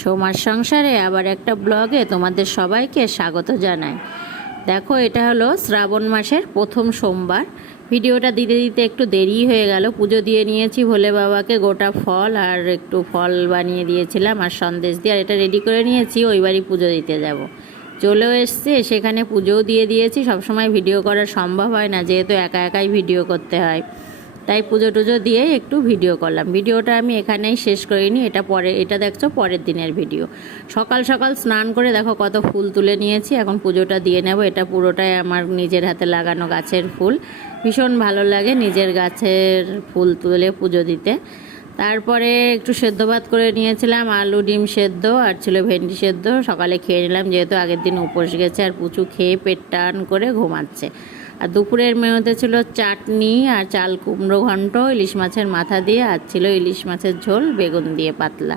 সোমার সংসারে আবার একটা ব্লগে তোমাদের সবাইকে স্বাগত জানাই। দেখো, এটা হলো শ্রাবণ মাসের প্রথম সোমবার। ভিডিওটা দিতে দিতে একটু দেরি হয়ে গেল। পুজো দিয়ে নিয়েছি ভোলে বাবাকে, গোটা ফল আর একটু ফল বানিয়ে দিয়েছিলাম আর সন্দেশ দিয়ে, আর এটা রেডি করে নিয়েছি, ওই বাড়ি পুজো দিতে যাব। চলেও এসছে, সেখানে পুজোও দিয়ে দিয়েছি। সবসময় ভিডিও করা সম্ভব হয় না, যেহেতু একা একাই ভিডিও করতে হয়, তাই পুজো টুজো দিয়ে একটু ভিডিও করলাম। ভিডিওটা আমি এখানেই শেষ করিনি, এটা দেখছো পরের দিনের ভিডিও। সকাল সকাল স্নান করে দেখো কত ফুল তুলে নিয়েছি, এখন পুজোটা দিয়ে নেব। এটা পুরোটাই আমার নিজের হাতে লাগানো গাছের ফুল। ভীষণ ভালো লাগে নিজের গাছের ফুল তুলে পুজো দিতে। তারপরে একটু সেদ্ধ ভাত করে নিয়েছিলাম, আলু ডিম সেদ্ধ আর ছিল ভেন্ডি সেদ্ধ। সকালে খেয়ে নিলাম, যেহেতু আগের দিন উপোস গেছে, আর পুচু খেয়ে পেট টান করে ঘুমাচ্ছে। আর দুপুরের মেনুতে ছিল চাটনি আর চাল কুমড়ো ঘন্ট ইলিশ মাছের মাথা দিয়ে, আর ছিল ইলিশ মাছের ঝোল বেগুন দিয়ে পাতলা।